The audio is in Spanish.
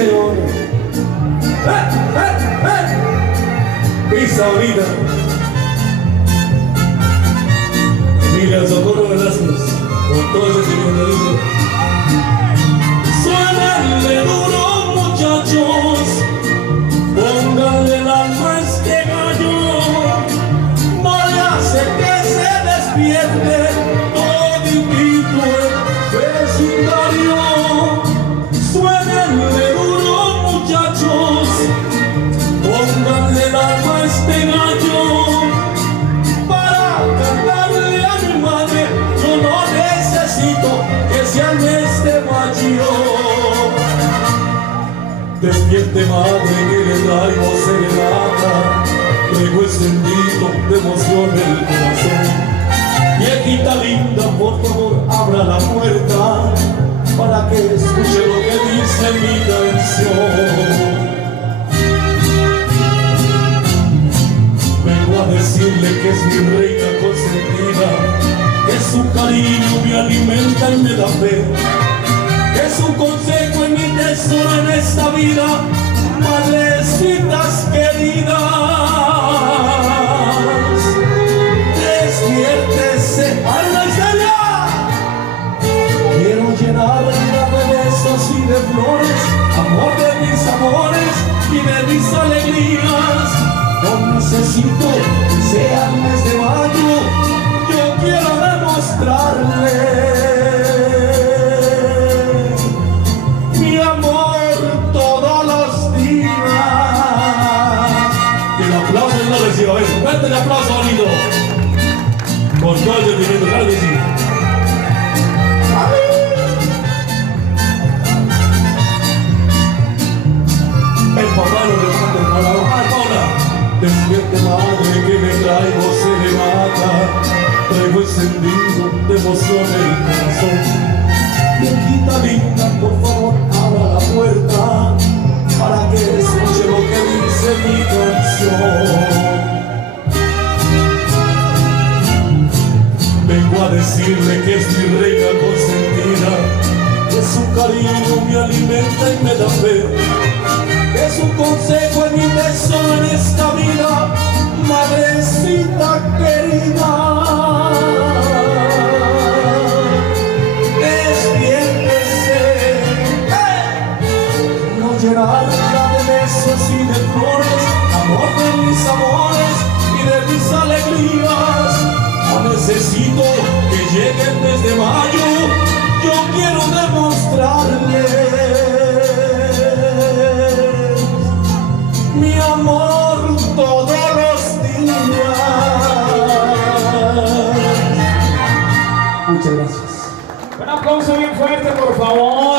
señor. Pisa ahorita. Emilia Socorro Velázquez, con todo ese sentimiento dice: suénenle duro, muchachos, pónganle el alma a este gallo, no le hace que se despierte toditito el vecindario. Suénenle duro, muchachos, pónganle el alma a este gallo, para cantarle a mi madre. Yo no necesito que sea en este mayo. Despierte, madre, que le traigo serenata, traigo encendido de emoción el corazón. Viejita linda, por favor, abra la puerta para que escuche lo que dice mi canción. Vengo a decirle que es mi reina consentida, que su cariño me alimenta y me da fe, que su consejo es mi tesoro en esta vida, madrecitas queridas. Despiértese, ¡Ana Isabela! Quiero llenarla de besos y de flores, amor de mis amores y de mis alegrías. No necesito que sea el mes de mayo, yo quiero demostrarle mi amor todos los días. Y el aplauso no lo recibo, a ver, fuerte el aplauso bonito. Con todo el sentimiento, claro que sí. El papá lo levanta para la mamá, Paula. Despierte, madre, que me traigo serenata, traigo encendido de emoción el corazón. Viejita linda, por favor, abra la puerta para que escuche lo que dice mi canción. Vengo a decirle que es mi reina consentida, que su cariño me alimenta y me da fe, que su consejo es mi tesoro en esta vida, madrecita querida. Despiértese, no llenarla de besos y de flores, amor de mis amores y de mis alegrías. No necesito que llegue el mes de mayo, yo quiero demostrarle mi amor todos los días. Muchas gracias. Un aplauso bien fuerte, por favor.